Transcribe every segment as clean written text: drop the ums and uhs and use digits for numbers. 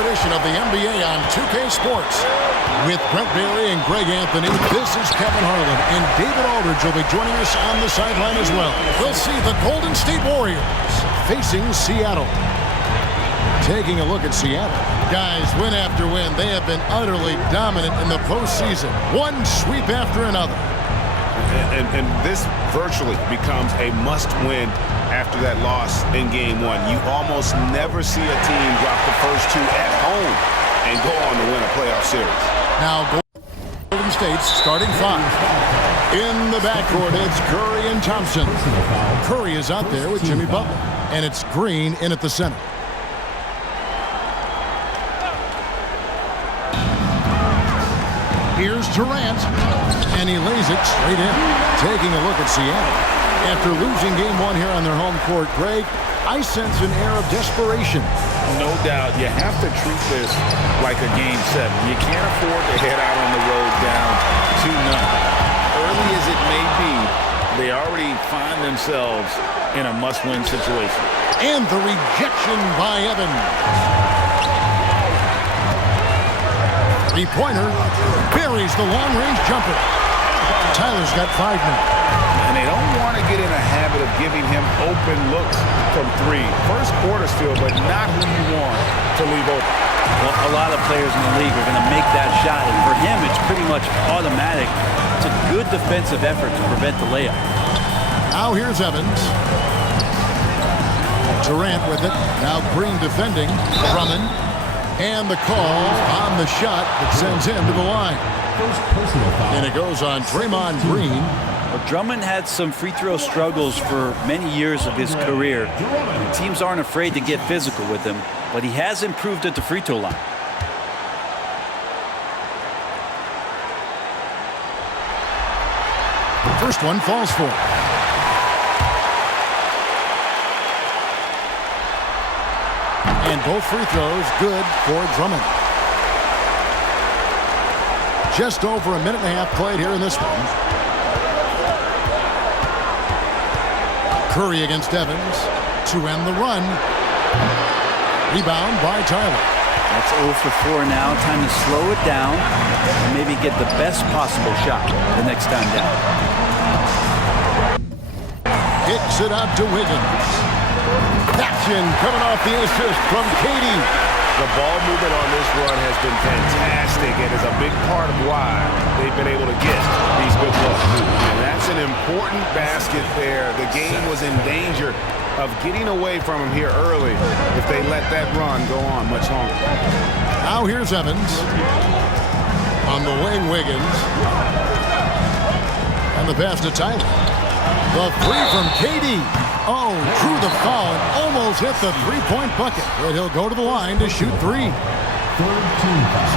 edition of the NBA on 2K Sports. With Brent Bailey and Greg Anthony, this is Kevin Harlan, and David Aldridge will be joining us on the sideline as well. We'll see the Golden State Warriors facing Seattle. Taking a look at Seattle. Guys, win after win, they have been utterly dominant in the postseason. One sweep after another. And this virtually becomes a must-win after that loss in Game 1. You almost never see a team drop the first two at home and go on to win a playoff series. Now, Golden State's starting five. In the backcourt, it's Curry and Thompson. Curry is out there with Jimmy Butler, and it's Green in at the center. Here's Durant, and he lays it straight in. Taking a look at Seattle. After losing Game 1 here on their home court, Greg, I sense an air of desperation. No doubt. You have to treat this like a Game 7. You can't afford to head out on the road down 2-0. Early as it may be, they already find themselves in a must-win situation. And the rejection by Evans. Three-pointer buries the long-range jumper. Tyler's got 5 now. And they don't want to get in a habit of giving him open looks from 3. First quarter still, but not who you want to leave open. Well, a lot of players in the league are going to make that shot, and for him, it's pretty much automatic. It's a good defensive effort to prevent the layup. Now here's Evans. Durant with it. Now Green defending. Drummond. And the call on the shot that sends him to the line. And it goes on Draymond Green. Well, Drummond had some free throw struggles for many years of his career. And teams aren't afraid to get physical with him, but he has improved at the free throw line. The first one falls for him. And both free throws good for Drummond. Just over a minute and a half played here in this one. Curry against Evans to end the run. Rebound by Tyler. That's 0 for 4 now. Time to slow it down and maybe get the best possible shot the next time down. Kicks it out to Wiggins. Action coming off the assist from Katie. The ball movement on this run has been fantastic and is a big part of why they've been able to get these good looks. And that's an important basket there. The game was in danger of getting away from him here early if they let that run go on much longer. Now here's Evans. On the wing, Wiggins. And the pass to Tyler. The three from Katie. Oh, drew the foul and almost hit the three-point bucket. But he'll go to the line to shoot 3.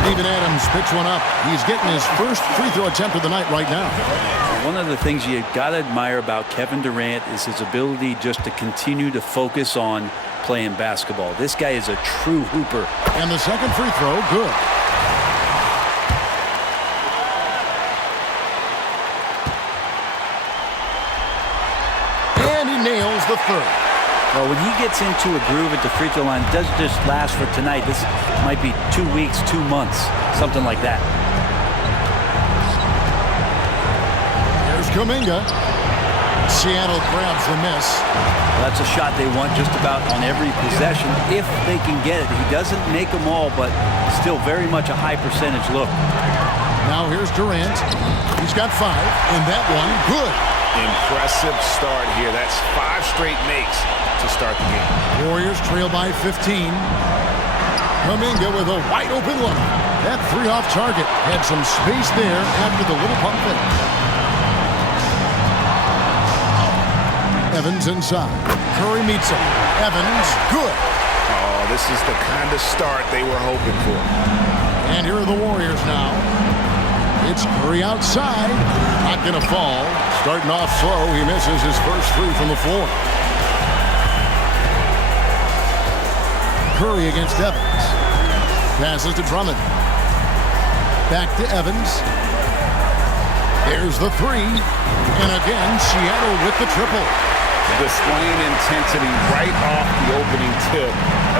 Steven Adams picks one up. He's getting his first free throw attempt of the night right now. One of the things you got to admire about Kevin Durant is his ability just to continue to focus on playing basketball. This guy is a true hooper. And the second free throw, good. Nails the third. Well, when he gets into a groove at the free throw line, it doesn't just last for tonight. This might be 2 weeks, 2 months, something like that. Here's Kuminga. Seattle grabs the miss. Well, that's a shot they want just about on every possession if they can get it. He doesn't make them all, but still very much a high percentage look. Now here's Durant. He's got 5, and that one good. Impressive start here. That's 5 straight makes to start the game. Warriors trail by 15. Kuminga with a wide open look. That 3 off target had some space there after the little pump fake. Evans inside. Curry meets him. Evans, good. Oh, this is the kind of start they were hoping for. And here are the Warriors now. It's Curry outside. Not going to fall. Starting off slow, he misses his first 3 from the floor. Curry against Evans. Passes to Drummond. Back to Evans. There's the 3. And again, Seattle with the triple. displaying intensity right off the opening tip,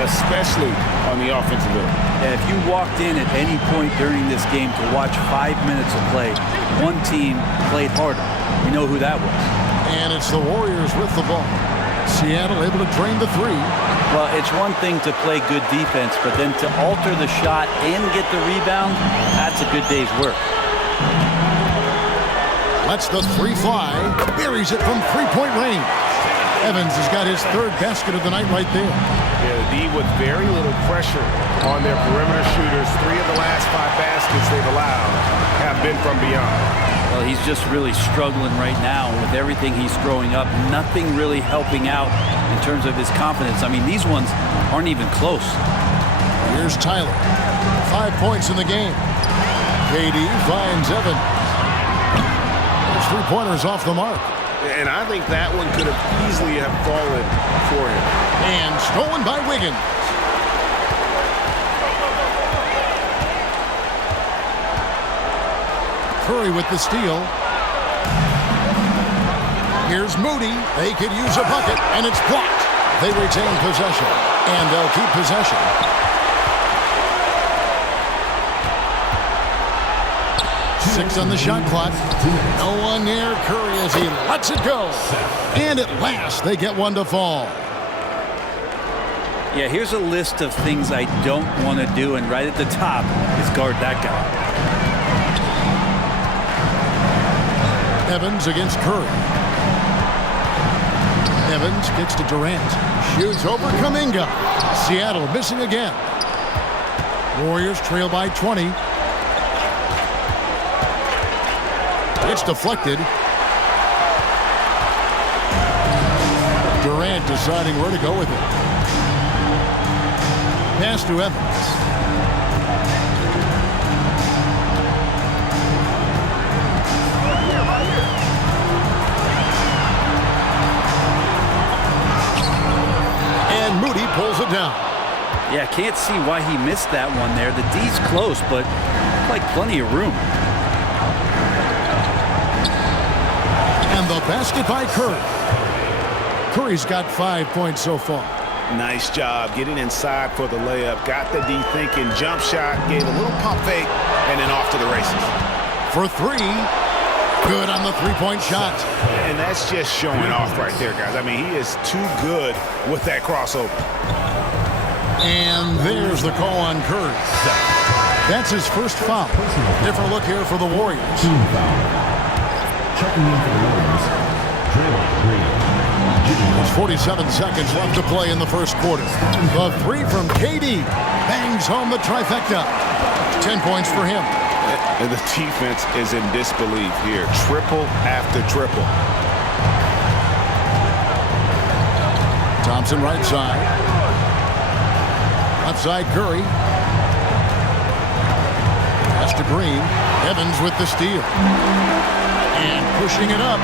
especially on the offensive end. Yeah, if you walked in at any point during this game to watch 5 minutes of play, one team played harder. You know who that was. And it's the Warriors with the ball. Seattle able to drain the three. Well, it's one thing to play good defense, but then to alter the shot and get the rebound, that's a good day's work. Lets the three fly. Buries it from three-point range. Evans has got his third basket of the night right there. Yeah, the D with very little pressure on their perimeter shooters. 3 of the last 5 baskets they've allowed have been from beyond. Well, he's just really struggling right now with everything he's throwing up. Nothing really helping out in terms of his confidence. I mean, these ones aren't even close. Here's Tyler. 5 points in the game. KD finds Evans. Those three-pointers off the mark. And I think that one could have easily have fallen for him. And stolen by Wiggins. Curry with the steal. Here's Moody. They could use a bucket, and it's blocked. They retain possession, and they'll keep possession. Six on the shot clock. No one near Curry as he lets it go. And at last, they get one to fall. Yeah, here's a list of things I don't want to do, and right at the top is guard that guy. Evans against Curry. Evans gets to Durant. Shoots over Kuminga. Seattle missing again. Warriors trail by 20. It's deflected. Durant deciding where to go with it. Pass to Evans. And Moody pulls it down. Yeah, can't see why he missed that one there. The D's close, but like plenty of room. And the basket by Curry. Curry's got 5 points so far. Nice job getting inside for the layup. Got the D thinking. Jump shot. Gave a little pump fake. And then off to the races. For three. Good on the three-point shot. And that's just showing off right there, guys. I mean, he is too good with that crossover. And there's the call on Curry. That's his first foul. Different look here for the Warriors. Team foul. Checking in for the Warriors, Draymond Green. There's 47 seconds left to play in the first quarter. The three from KD bangs home the trifecta. 10 points for him. And the defense is in disbelief here. Triple after triple. Thompson right side. Left side Curry. Pass to Green. Evans with the steal. And pushing it up.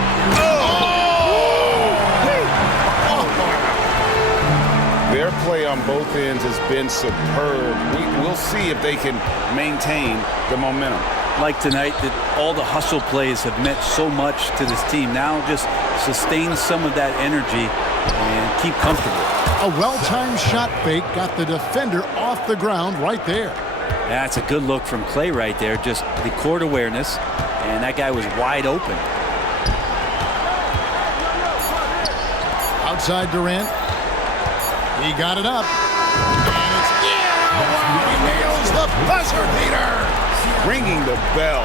Their play on both ends has been superb. We'll see if they can maintain the momentum. Like tonight, that all the hustle plays have meant so much to this team. Now just sustain some of that energy and keep comfortable. A well-timed shot fake got the defender off the ground right there. That's a good look from Clay right there. Just the court awareness, and that guy was wide open. Outside Durant. He got it up. And it's he nails the buzzer beater. Ringing the bell.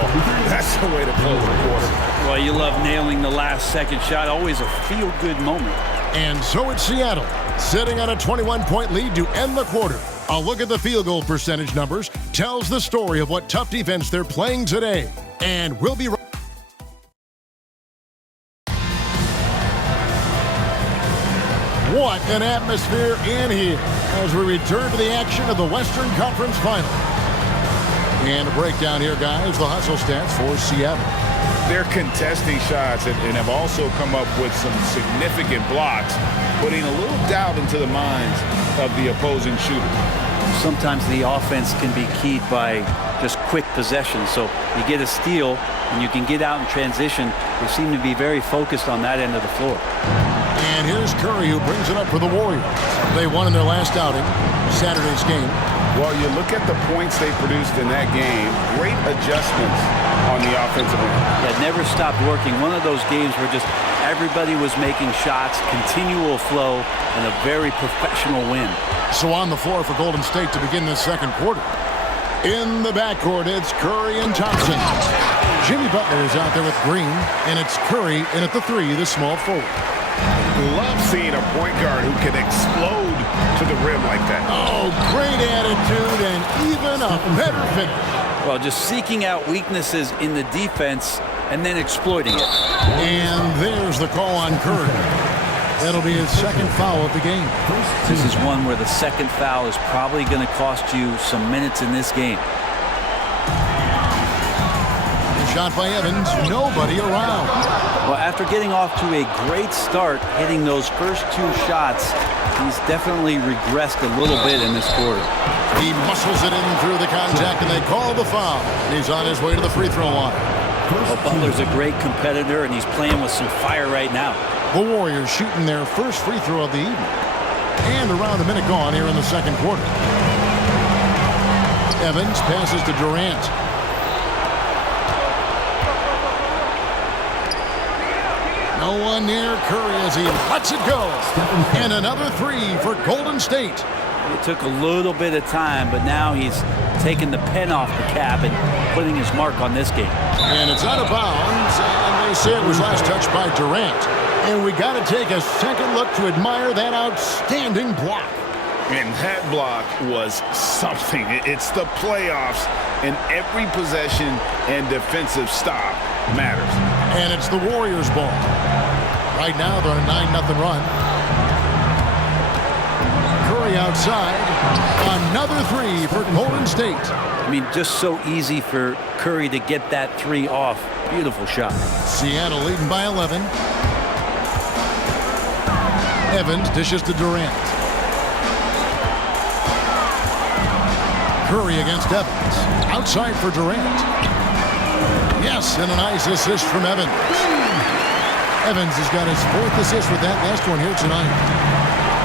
That's the way to close the quarter. Well, you love nailing the last second shot. Always a feel-good moment. And so it's Seattle, sitting on a 21-point lead to end the quarter. A look at the field goal percentage numbers tells the story of what tough defense they're playing today. And we'll be right. What an atmosphere in here as we return to the action of the Western Conference Final. And a breakdown here, guys, the hustle stats for Seattle. They're contesting shots and have also come up with some significant blocks, putting a little doubt into the minds of the opposing shooter. Sometimes the offense can be keyed by just quick possession. So you get a steal and you can get out in transition. They seem to be very focused on that end of the floor. And here's Curry, who brings it up for the Warriors. They won in their last outing, Saturday's game. Well, you look at the points they produced in that game. Great adjustments on the offensive end. That never stopped working. One of those games where just everybody was making shots, continual flow, and a very professional win. So on the floor for Golden State to begin this second quarter. In the backcourt, it's Curry and Thompson. Jimmy Butler is out there with Green, and it's Curry in at the three, the small forward. Love seeing a point guard who can explode to the rim like that. Oh, great attitude and even a better finish. Well, just seeking out weaknesses in the defense and then exploiting it. And there's the call on Curry. That'll be his second foul of the game. This is one where the second foul is probably going to cost you some minutes in this game. Shot by Evans, nobody around. Well, after getting off to a great start, hitting those first two shots, he's definitely regressed a little bit in this quarter. He muscles it in through the contact, and they call the foul. He's on his way to the free throw line. Well, Butler's a great competitor, and he's playing with some fire right now. The Warriors shooting their first free throw of the evening. And around a minute gone here in the second quarter. Evans passes to Durant. No one near Curry as he lets it go. And another three for Golden State. It took a little bit of time, but now he's taking the pen off the cap and putting his mark on this game. And it's out of bounds, and they say it was last touched by Durant. And we got to take a second look to admire that outstanding block. And that block was something. It's the playoffs, and every possession and defensive stop matters. And it's the Warriors' ball. Right now, they're on a 9-0 run. Curry outside. Another three for Golden State. I mean, just so easy for Curry to get that three off. Beautiful shot. Seattle leading by 11. Evans dishes to Durant. Curry against Evans. Outside for Durant. Yes, and a nice assist from Evans. Evans has got his fourth assist with that last one here tonight.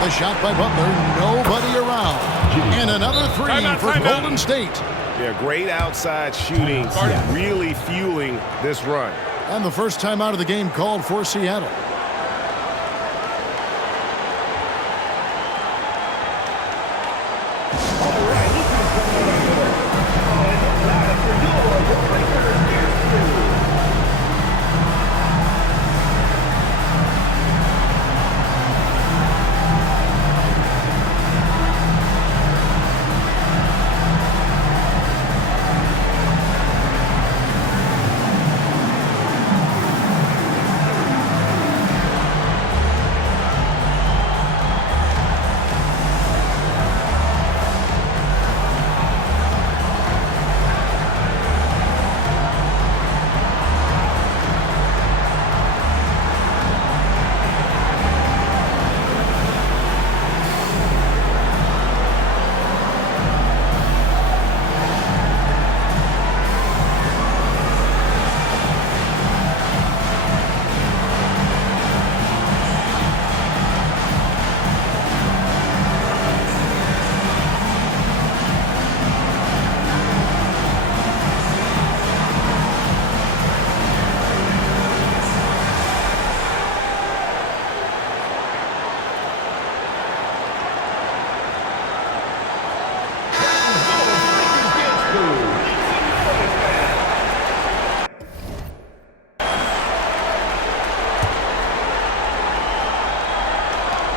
The shot by Butler, nobody around. And another three for Golden State. Yeah, great outside shooting, really fueling this run. And the first time out of the game called for Seattle.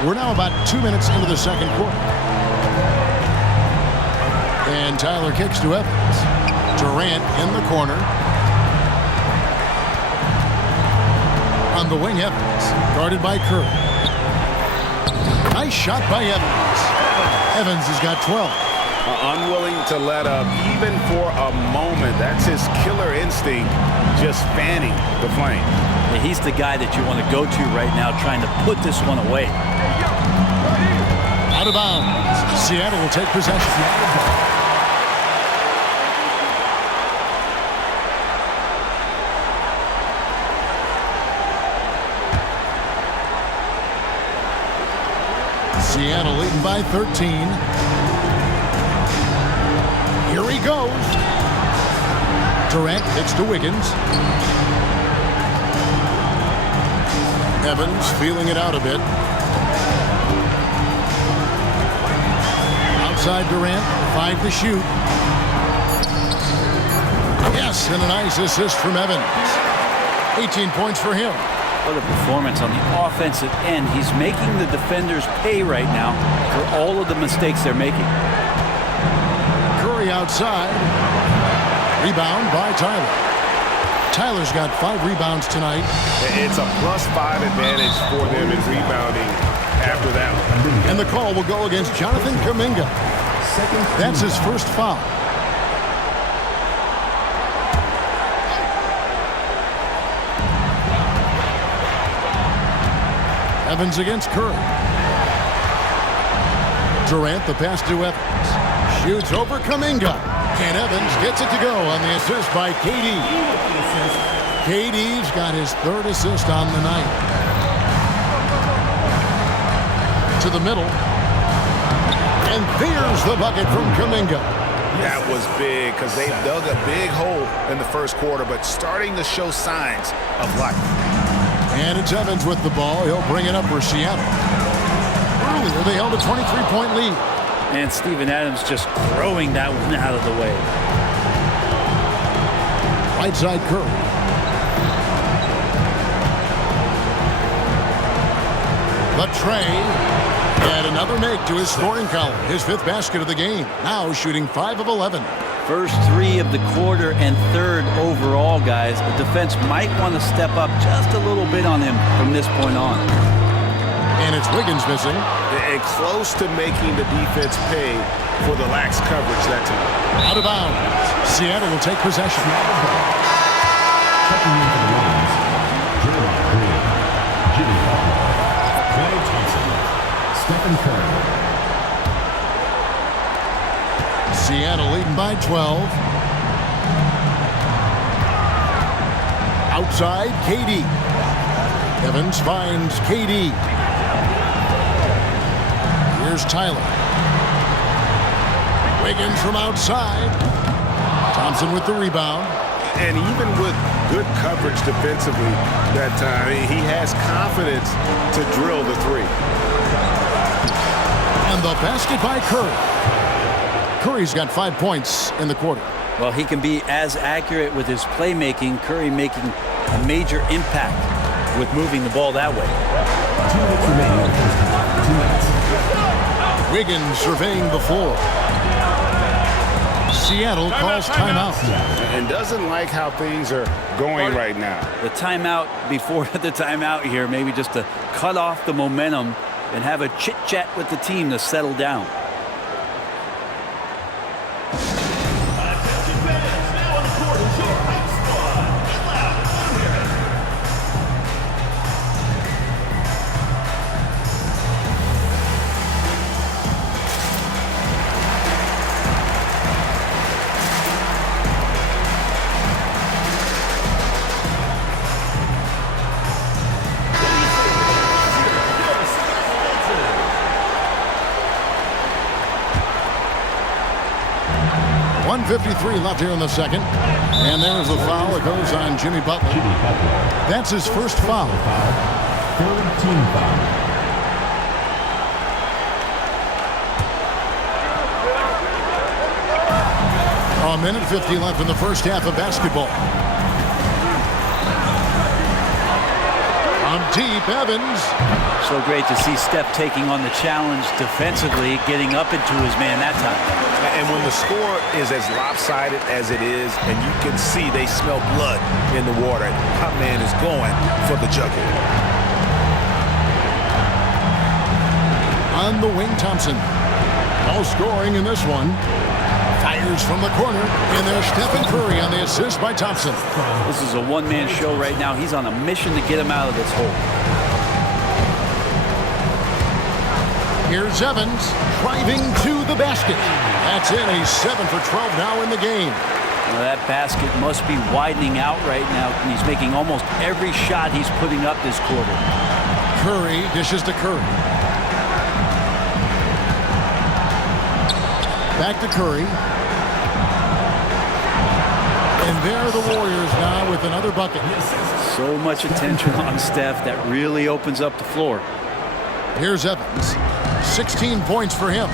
We're now about 2 minutes into the second quarter. And Tyler kicks to Evans. Durant in the corner. On the wing, Evans. Guarded by Curry. Nice shot by Evans. Evans has got 12. Unwilling to let up even for a moment. That's his killer instinct, just fanning the flame. Yeah, he's the guy that you want to go to right now, trying to put this one away. Out of bounds. Seattle will take possession. Seattle leading by 13. Here he goes. Durant hits to Wiggins. Evans feeling it out a bit. Outside Durant, 5 to shoot. Yes, and a nice assist from Evans. 18 points for him. What a performance on the offensive end. He's making the defenders pay right now for all of the mistakes they're making. Curry outside. Rebound by Tyler. Tyler's got 5 rebounds tonight. It's a +5 advantage for them in rebounding after that one. And the call will go against Jonathan Kuminga. That's his first foul. Evans against Curry. Durant, the pass to Evans. Shoots over Kuminga. And Evans gets it to go on the assist by KD. KD's got his 3rd assist on the night. To the middle. And there's the bucket from Kuminga. That was big because they dug a big hole in the first quarter, but starting to show signs of life. And it's Evans with the ball. He'll bring it up for Seattle. Earlier, they held a 23-point lead. And Steven Adams just throwing that one out of the way. Right side Curry. Latrey. And another make to his scoring column. His 5th basket of the game. Now shooting 5 of 11. First 3 of the quarter and 3rd overall, guys. The defense might want to step up just a little bit on him from this point on. And it's Wiggins missing. And close to making the defense pay for the lax coverage that time. Out of bounds. Seattle will take possession. Checking in for the Lions, Draymond Green, Jimmy Butler, Klay Thompson, Stephen Curry. Seattle leading by 12. Outside, KD. Evans finds KD. Here's Tyler. Wiggins from outside. Thompson with the rebound. And even with good coverage defensively that time, he has confidence to drill the 3. And the basket by Curry. Curry's got 5 points in the quarter. Well, he can be as accurate with his playmaking. Curry making a major impact with moving the ball that way. 2 minutes remaining in the first half. 2 minutes. Wiggins surveying the floor. Seattle calls timeout. And doesn't like how things are going right now. The timeout before the timeout here, maybe just to cut off the momentum and have a chit-chat with the team to settle down. .153 left here in the second. And there's the foul. It goes on Jimmy Butler. That's his first foul. 3rd team foul. A minute 50 left in the first half of basketball. On deep, Evans. So great to see Steph taking on the challenge defensively, getting up into his man that time. And when the score is as lopsided as it is, and you can see they smell blood in the water, our man is going for the jugular. On the wing, Thompson. No scoring in this one. Fires from the corner, and there's Stephen Curry on the assist by Thompson. This is a one-man show right now. He's on a mission to get him out of this hole. Here's Evans driving to the basket. That's in. He's 7 for 12 now in the game. Well, that basket must be widening out right now, and he's making almost every shot he's putting up this quarter. Curry dishes to Curry. Back to Curry. And there are the Warriors now with another bucket. So much attention on Steph that really opens up the floor. Here's Evans. 16 points for him.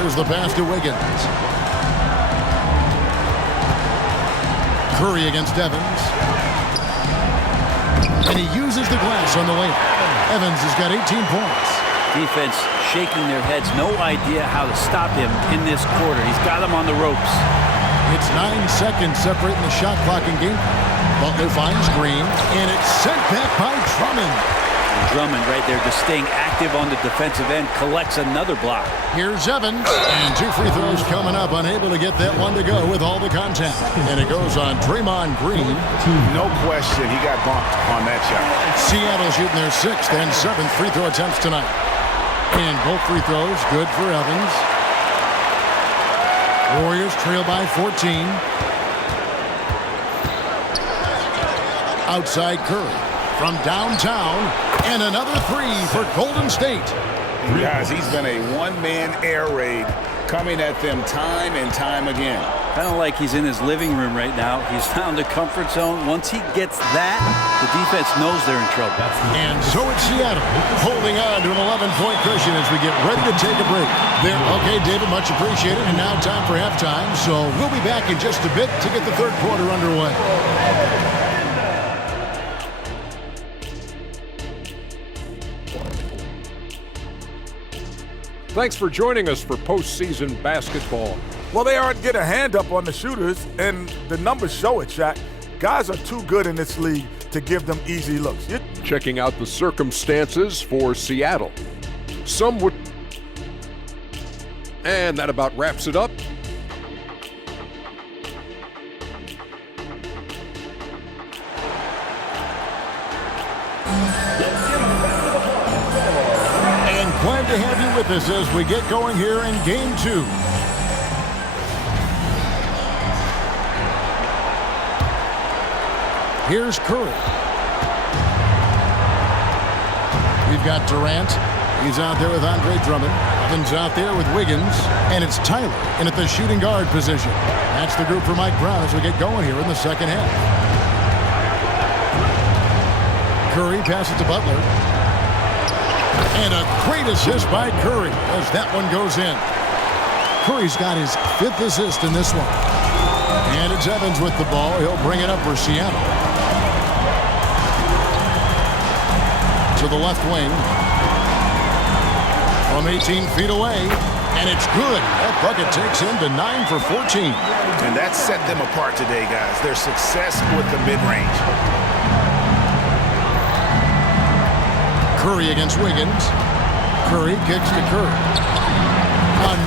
Here's the pass to Wiggins. Curry against Evans. And he uses the glass on the layup. Evans has got 18 points. Defense shaking their heads. No idea how to stop him in this quarter. He's got him on the ropes. It's 9 seconds separating the shot clock and game. Butler finds Green, and it's sent back by Drummond. And Drummond right there just staying active on the defensive end, collects another block. Here's Evans, and 2 free throws coming up, unable to get that one to go with all the contact. And it goes on Draymond Green. No question, he got bumped on that shot. Seattle shooting their 6th and 7th free throw attempts tonight. And both free throws good for Evans. Warriors trail by 14. Outside Curry from downtown, and another 3 for Golden State. Guys, he's been a one-man air raid coming at them time and time again. Kind of like he's in his living room right now. He's found a comfort zone. Once he gets that, the defense knows they're in trouble. And so it's Seattle holding on to an 11-point cushion as we get ready to take a break. There, okay, David, much appreciated. And now time for halftime. So we'll be back in just a bit to get the third quarter underway. Thanks for joining us for postseason basketball. Well, they aren't getting a hand up on the shooters, and the numbers show it, Shaq. Guys are too good in this league to give them easy looks. Checking out the circumstances for Seattle. Some would... And that about wraps it up. Glad to have you with us as we get going here in Game 2. Here's Curry. We've got Durant. He's out there with Andre Drummond. Evans out there with Wiggins. And it's Tyler in at the shooting guard position. That's the group for Mike Brown as we get going here in the second half. Curry passes to Butler. And a great assist by Curry as that one goes in. Curry's got his 5th assist in this one. And it's Evans with the ball. He'll bring it up for Seattle. To the left wing. From 18 feet away. And it's good. That bucket takes him to 9 for 14. And that set them apart today, guys. Their success with the mid-range. Curry against Wiggins. Curry kicks to Curry.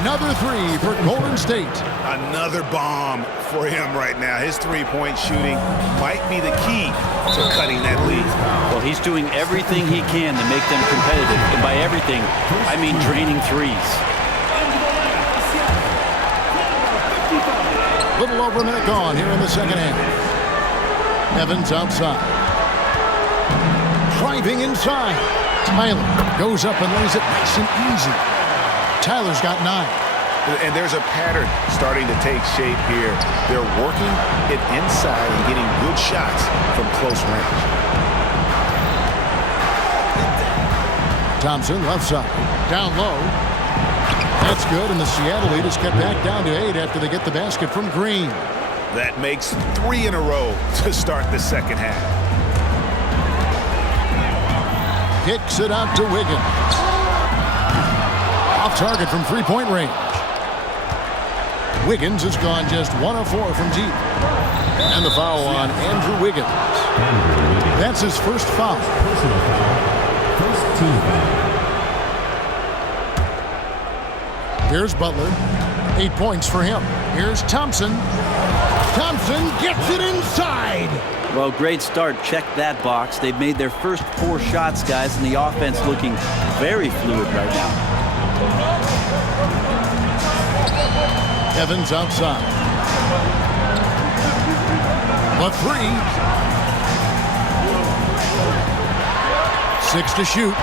Another 3 for Golden State. Another bomb for him right now. His three-point shooting might be the key to cutting that lead. Well, he's doing everything he can to make them competitive. And by everything, I mean draining threes. Little over a minute gone here in the second half. Evans outside. Driving inside. Tyler goes up and lays it nice and easy. Tyler's got 9. And there's a pattern starting to take shape here. They're working it inside and getting good shots from close range. Thompson left side. Down low. That's good, and the Seattle lead is cut back down to 8 after they get the basket from Green. That makes 3 in a row to start the second half. Kicks it out to Wiggins. Off target from three-point range. Wiggins has gone just 1 of 4 from deep. And the foul on Andrew Wiggins. That's his first foul. Personal foul. First team foul. Here's Butler. 8 points for him. Here's Thompson. Thompson gets it inside. Well, great start. Check that box. They've made their first 4 shots, guys, and the offense looking very fluid right now. Evans outside. The 3. 6 to shoot.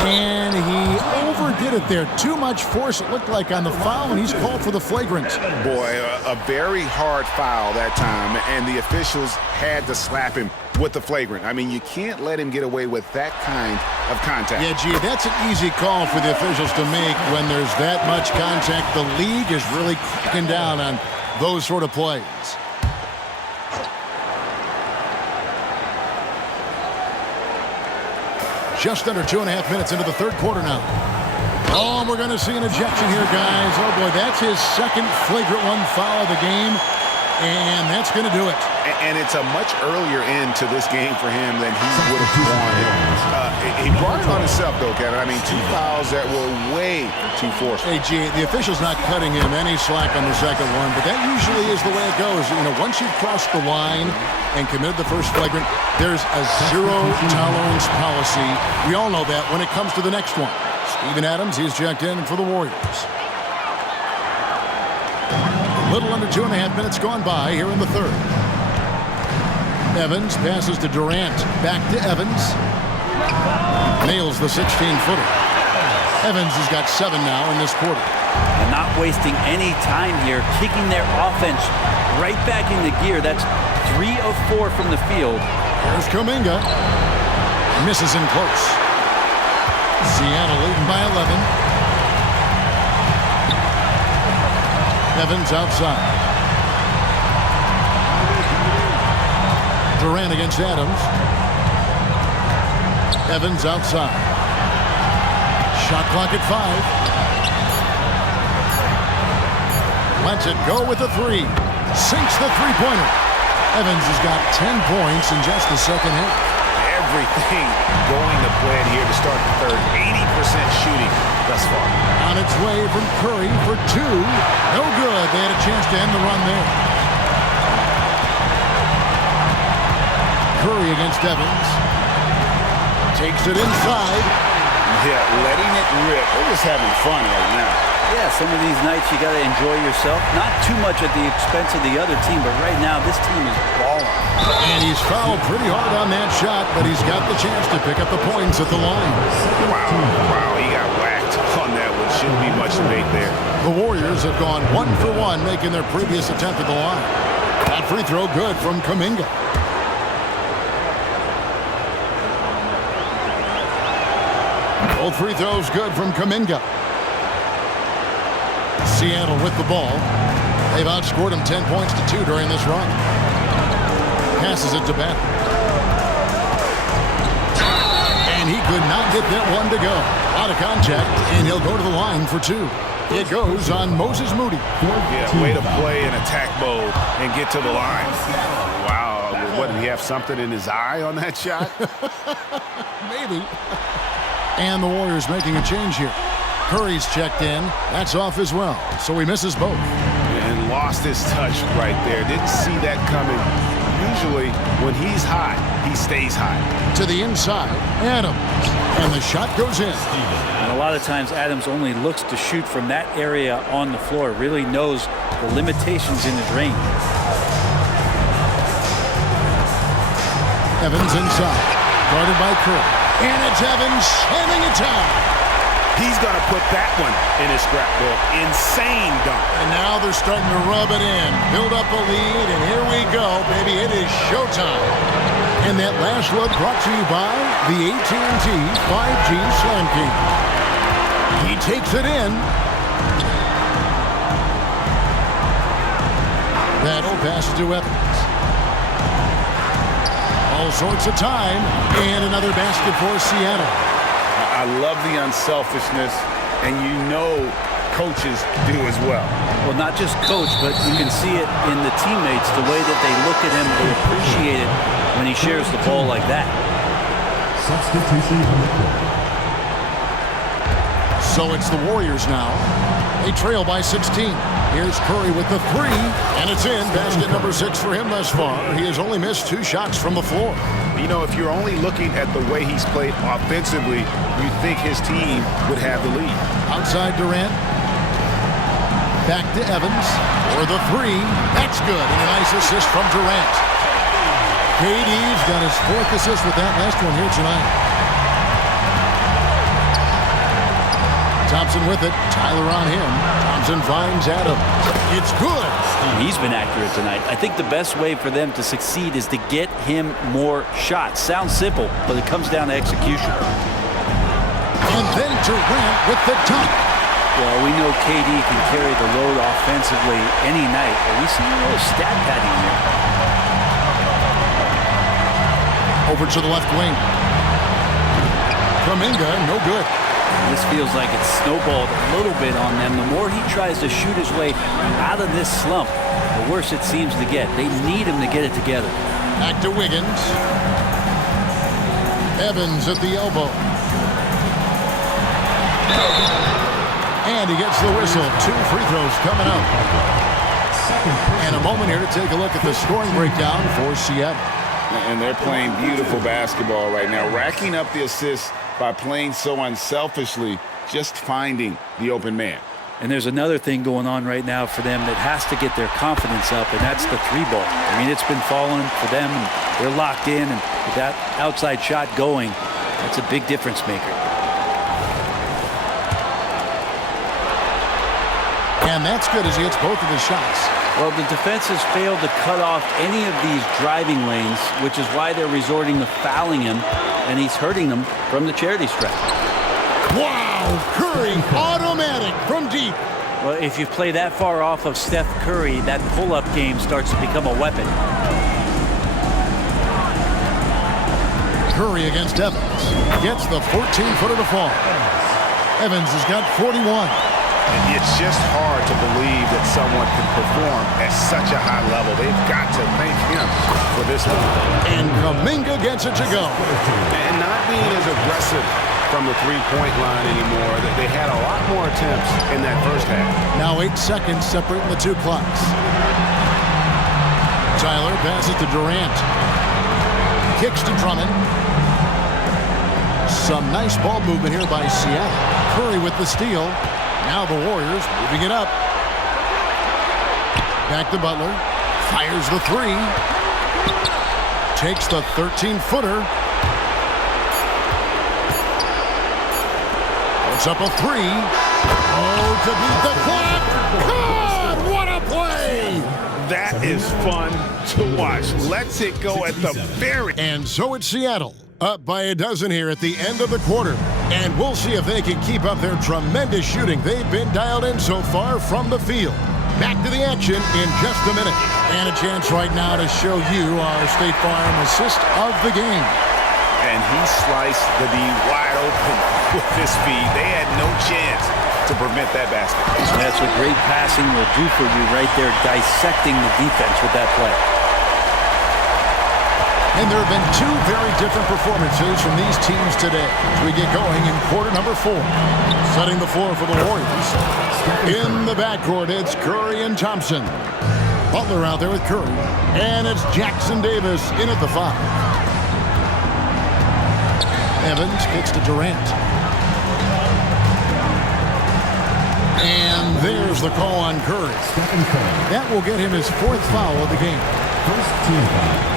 And he overdid it there. Too much force, it looked like, on the foul, and he's called for the flagrant. Boy, a very hard foul that time, and the officials had to slap him with the flagrant. I mean, you can't let him get away with that kind of contact. Yeah, gee, that's an easy call for the officials to make when there's that much contact. The league is really cracking down on those sort of plays. Just under 2.5 minutes into the third quarter now. Oh, and we're going to see an ejection here, guys. Oh, boy, that's his second flagrant one foul of the game, and that's going to do it. And it's a much earlier end to this game for him than he would have wanted. He brought it on himself, though, Kevin. I mean, 2 fouls that were way too forceful. Hey, gee, the official's not cutting him any slack on the second one, but that usually is the way it goes. You know, once you've crossed the line and committed the first flagrant, there's a zero-tolerance policy. We all know that when it comes to the next one. Steven Adams, he's checked in for the Warriors. A little under 2.5 minutes gone by here in the third. Evans passes to Durant. Back to Evans. Nails the 16-footer. Evans has got 7 now in this quarter. And not wasting any time here, kicking their offense right back into gear. That's 3 of 4 from the field. Here's Kuminga. Misses him close. Seattle leading by 11. Evans outside. Durant against Adams. Evans outside. Shot clock at 5. Lets it go with the 3. Sinks the three-pointer. Evans has got 10 points in just the second half. Everything going to plan here to start the third. 80% shooting thus far. On its way from Curry for 2. No good. They had a chance to end the run there. Curry against Evans. Takes it inside. Yeah, letting it rip. They're just having fun right now. Yeah, some of these nights you got to enjoy yourself. Not too much at the expense of the other team, but right now this team is balling. And he's fouled pretty hard on that shot, but he's got the chance to pick up the points at the line. Wow, he got whacked on that one. Shouldn't be much debate there. The Warriors have gone 1 for 1, making their previous attempt at the line. That free throw good from Kuminga. Both free throws good from Kuminga. Seattle with the ball. They've outscored him 10 points to 2 during this run. Passes it to Bennett. And he could not get that one to go. Out of contact, and he'll go to the line for 2. It goes on Moses Moody. Yeah, way to play in attack mode and get to the line. Wow, what, did he have something in his eye on that shot? Maybe. And the Warriors making a change here. Curry's checked in. That's off as well. So he misses both. And lost his touch right there. Didn't see that coming. Usually, when he's hot, he stays hot. To the inside, Adams. And the shot goes in. And a lot of times, Adams only looks to shoot from that area on the floor. Really knows the limitations in his range. Evans inside. Guarded by Curry. And it's Evans slamming it down. He's going to put that one in his scrapbook. Insane dunk. And now they're starting to rub it in. Build up a lead, and here we go, baby. It is showtime. And that last look brought to you by the AT&T 5G Slam King. He takes it in. Battle passes to Evans. All sorts of time, and another basket for Seattle. I love the unselfishness, and you know coaches do as well. Well, not just coach, but you can see it in the teammates, the way that they look at him, they appreciate it when he shares the ball like that. Substitution on the court. So it's the Warriors now. They trail by 16. Here's Curry with the three, and it's in. Basket number 6 for him thus far. He has only missed 2 shots from the floor. You know, if you're only looking at the way he's played offensively, you'd think his team would have the lead. Outside Durant. Back to Evans for the three. That's good, and a nice assist from Durant. KD's got his 4th assist with that last one here tonight. Thompson with it. Tyler on him. Thompson finds Adams. It's good. He's been accurate tonight. I think the best way for them to succeed is to get him more shots. Sounds simple, but it comes down to execution. And then Durant with the dunk. Well, we know KD can carry the load offensively any night, but we see a little stat padding here. Over to the left wing. Kuminga, no good. This feels like it's snowballed a little bit on them. The more he tries to shoot his way out of this slump, the worse it seems to get. They need him to get it together. Back to Wiggins. Evans at the elbow. And he gets the whistle. 2 free throws coming up. And a moment here to take a look at the scoring breakdown for Seattle. And they're playing beautiful basketball right now, racking up the assists by playing so unselfishly, just finding the open man. And there's another thing going on right now for them that has to get their confidence up, and that's the 3 ball. I mean, it's been falling for them, and they're locked in, and with that outside shot going, that's a big difference maker. And that's good as he hits both of his shots. Well, the defense has failed to cut off any of these driving lanes, which is why they're resorting to fouling him, and he's hurting them from the charity stripe. Wow! Curry, automatic from deep. Well, if you play that far off of Steph Curry, that pull-up game starts to become a weapon. Curry against Evans. Gets the 14-footer to fall. Evans has got 41. It's just hard to believe that someone can perform at such a high level. They've got to thank him for this one. And Kuminga gets it to go. And not being as aggressive from the three-point line anymore. They had a lot more attempts in that first half. Now 8 seconds separating the 2 clocks. Tyler passes to Durant. Kicks to Drummond. Some nice ball movement here by Seattle. Curry with the steal. Now the Warriors moving it up. Back to Butler. Fires the 3. Takes the 13-footer. Puts up a 3. Oh, to beat the clock. God, what a play! That is fun to watch. Lets it go at the very... And so it's Seattle. Up by a dozen here at the end of the quarter. And we'll see if they can keep up their tremendous shooting they've been dialed in so far from the field. Back to the action in just a minute. And a chance right now to show you our State Farm assist of the game. And he sliced the D wide open with his feet. They had no chance to prevent that basket. That's what great passing will do for you right there, dissecting the defense with that play. And there have been 2 very different performances from these teams today as we get going in quarter number 4. Setting the floor for the Warriors. In the backcourt, it's Curry and Thompson. Butler out there with Curry. And it's Jackson Davis in at the 5. Evans kicks to Durant. And there's the call on Curry. That will get him his 4th foul of the game. First team foul.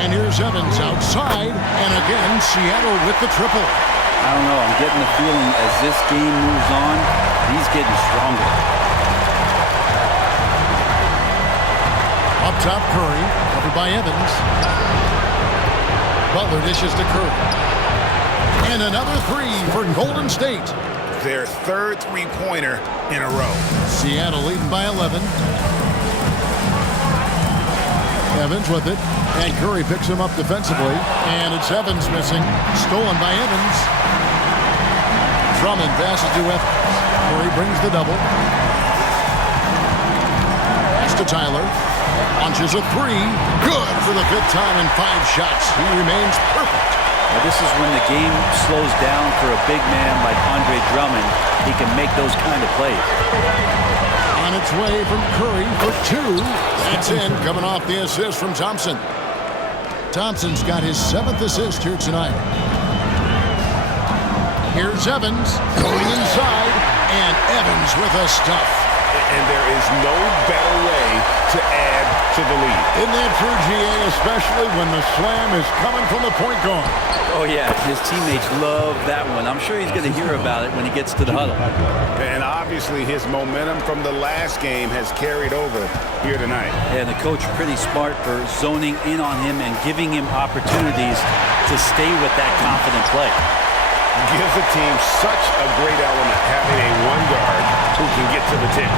And here's Evans outside, and again, Seattle with the triple. I don't know. I'm getting the feeling as this game moves on, he's getting stronger. Up top, Curry, covered by Evans. Butler dishes to Curry. And another 3 for Golden State. Their 3rd three-pointer in a row. Seattle leading by 11. Evans with it. And Curry picks him up defensively. And it's Evans missing. Stolen by Evans. Drummond passes to Evans. Curry brings the double. Pass to Tyler. Launches a 3. Good for the 5th time in 5 shots. He remains perfect. Now, this is when the game slows down for a big man like Andre Drummond. He can make those kind of plays. On its way from Curry for 2. That's in, coming off the assist from Thompson. Thompson's got his 7th assist here tonight. Here's Evans going inside, and Evans with a stuff. And there is no better way to add to the lead. Isn't that true, GA, especially when the slam is coming from the point guard? Oh, yeah, his teammates love that one. I'm sure he's going to hear about it when he gets to the huddle. And obviously his momentum from the last game has carried over here tonight. And the coach pretty smart for zoning in on him and giving him opportunities to stay with that confident play. Gives the team such a great element having a one guard who can get to the tip.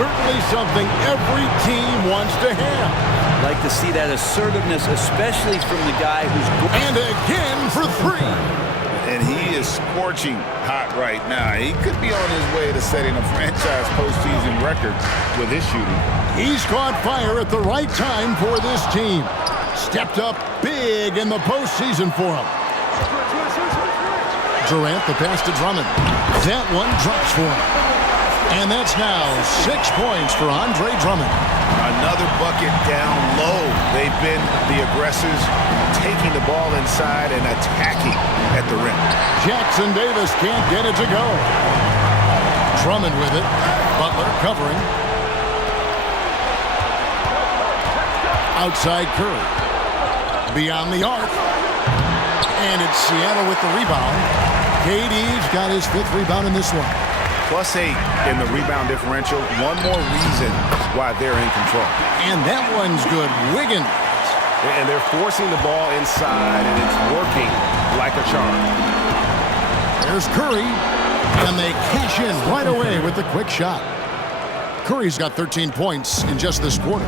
Certainly something every team wants to have. Like to see that assertiveness, especially from the guy who's... And again for 3. And he is scorching hot right now. He could be on his way to setting a franchise postseason record with his shooting. He's caught fire at the right time for this team. Stepped up big in the postseason for him. Durant, the pass to Drummond. That one drops for him. And that's now 6 points for Andre Drummond. Another bucket down low. They've been the aggressors, taking the ball inside and attacking at the rim. Jackson Davis can't get it to go. Drummond with it. Butler covering. Outside Curry. Beyond the arc. And it's Seattle with the rebound. KD's got his 5th rebound in this one. +8 in the rebound differential. One more reason why they're in control. And that one's good. Wiggins. And they're forcing the ball inside, and it's working like a charm. There's Curry. And they cash in right away with the quick shot. Curry's got 13 points in just this quarter.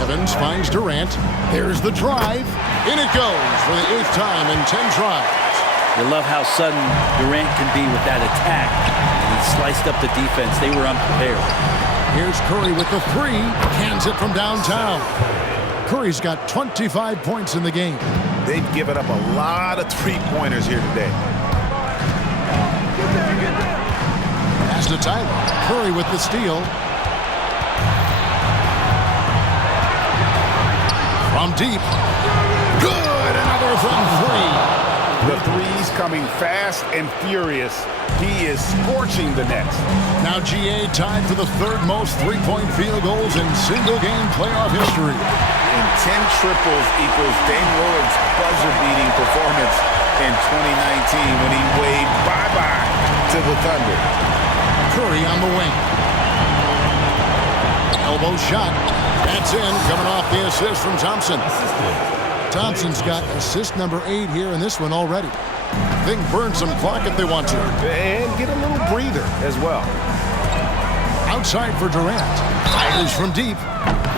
Evans finds Durant. There's the drive. In it goes for the 8th time in 10 tries. You love how sudden Durant can be with that attack. And he sliced up the defense. They were unprepared. Here's Curry with the 3. Cans it from downtown. Curry's got 25 points in the game. They've given up a lot of three-pointers here today. Pass to Tyler. Curry with the steal. From deep. Good! Another from 3. The threes coming fast and furious. He is scorching the nets. Now GA tied for the 3rd most three-point field goals in single-game playoff history. And 10 triples equals Dame Lillard's buzzer-beating performance in 2019 when he waved bye-bye to the Thunder. Curry on the wing. Elbow shot. That's in, coming off the assist from Thompson. Thompson's got assist number 8 here in this one already. They can burn some clock if they want to. And get a little breather as well. Outside for Durant. Fires from deep.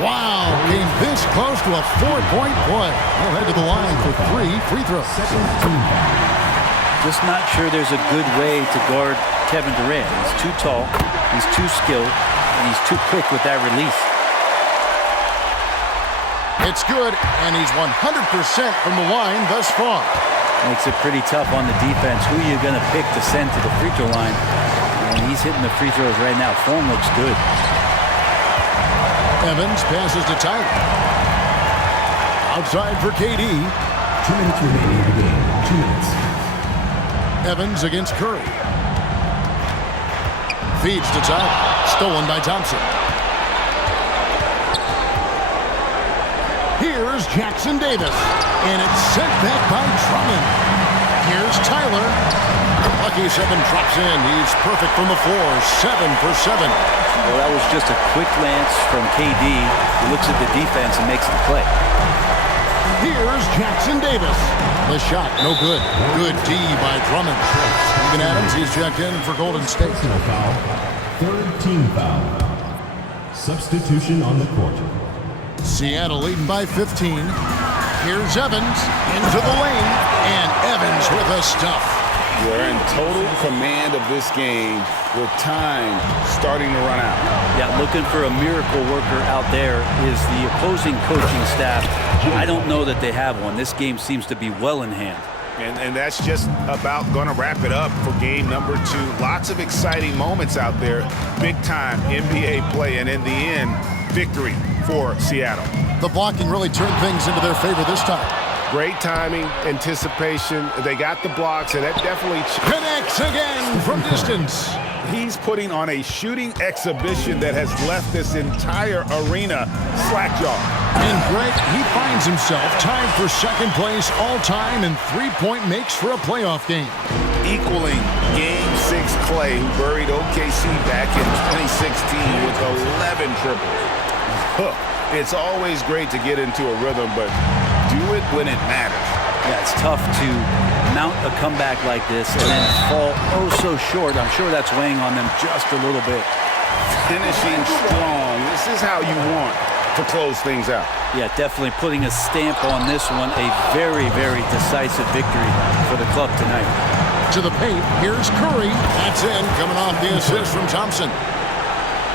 Wow, came this close to a 4-point play. He'll head to the line for 3 free throws. Just not sure there's a good way to guard Kevin Durant. He's too tall, he's too skilled, and he's too quick with that release. It's good, and he's 100% from the line thus far. Makes it pretty tough on the defense. Who are you going to pick to send to the free throw line? And he's hitting the free throws right now. Form looks good. Evans passes to Tyler. Outside for KD. 2 minutes remaining in the game. 2 minutes. Evans against Curry. Feeds to Tyler. Stolen by Thompson. Here's Jackson Davis. And it's sent back by Drummond. Here's Tyler. Lucky 7 drops in. He's perfect from the floor. 7 for 7. Well, that was just a quick glance from KD. He looks at the defense and makes the play. Here's Jackson Davis. The shot, no good. Good D by Drummond. Steven Adams, he's checked in for Golden State. Personal foul. 3rd team foul. Substitution on the court. Seattle leading by 15. Here's Evans into the lane. And Evans with a stuff. They're in total command of this game with time starting to run out. Yeah, looking for a miracle worker out there is the opposing coaching staff. I don't know that they have one. This game seems to be well in hand. And that's just about going to wrap it up for game number 2. Lots of exciting moments out there. Big-time NBA play, and in the end, victory for Seattle. The blocking really turned things into their favor this time. Great timing, anticipation. They got the blocks, and that definitely Connects again from distance. He's putting on a shooting exhibition that has left this entire arena slack-jawed. And Greg, he finds himself tied for second place all-time in three-point makes for a playoff game. Equaling Game 6 Clay, who buried OKC back in 2016 with 11 triples. It's always great to get into a rhythm, but do it when it matters. Yeah, it's tough to mount a comeback like this and then fall oh so short. I'm sure that's weighing on them just a little bit. Finishing strong. This is how you want to close things out. Yeah, definitely putting a stamp on this one. A very, very decisive victory for the club tonight. To the paint, here's Curry. That's in, coming off the assist from Thompson.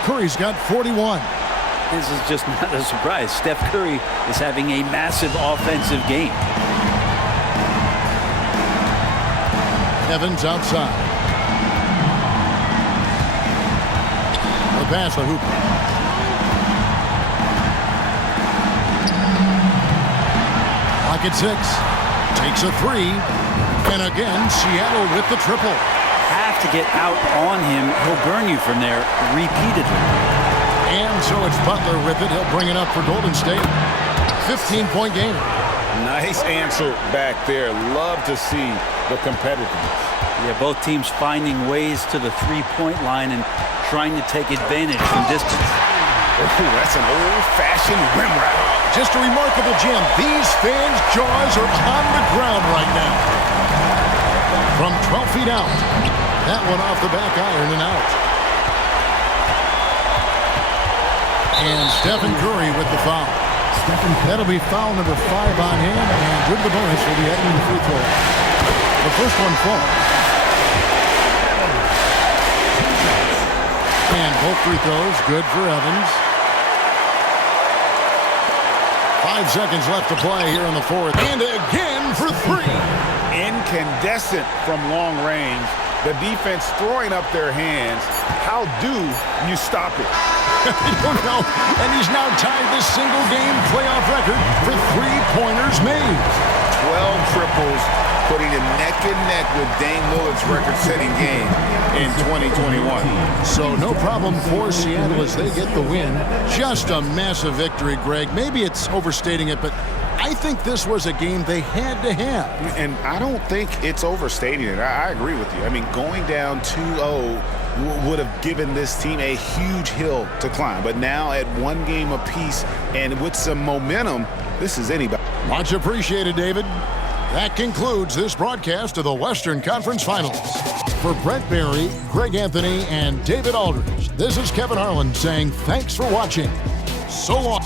Curry's got 41. This is just not a surprise. Steph Curry is having a massive offensive game. Evans outside. The pass to Hooper. Clock at 6. Takes a 3. And again, Seattle with the triple. Have to get out on him. He'll burn you from there repeatedly. And so it's Butler with it. He'll bring it up for Golden State. 15-point game. Nice answer back there. Love to see the competitiveness. Yeah, both teams finding ways to the three-point line and trying to take advantage from distance. Ooh, that's an old-fashioned rim route. Just a remarkable jam. These fans' jaws are on the ground right now. From 12 feet out. That one off the back iron and out. And Stephen Curry with the foul. That'll be foul number 5 on him, and due to the bonus, will be heading to the free throw line. The first one falls. And both free throws good for Evans. 5 seconds left to play here in the fourth. And again for 3. Incandescent from long range. The defense throwing up their hands. How do you stop it? I don't know. And he's now tied this single-game playoff record for three-pointers made. 12 triples, putting him neck and neck with Dame Lillard's record-setting game in 2021. So no problem for Seattle as they get the win. Just a massive victory, Greg. Maybe it's overstating it, but I think this was a game they had to have. And I don't think it's overstating it. I agree with you. I mean, going down 2-0 would have given this team a huge hill to climb. But now at 1 game apiece and with some momentum, this is anybody. Much appreciated, David. That concludes this broadcast of the Western Conference Finals. For Brent Barry, Greg Anthony, and David Aldridge, this is Kevin Harlan saying thanks for watching. So long.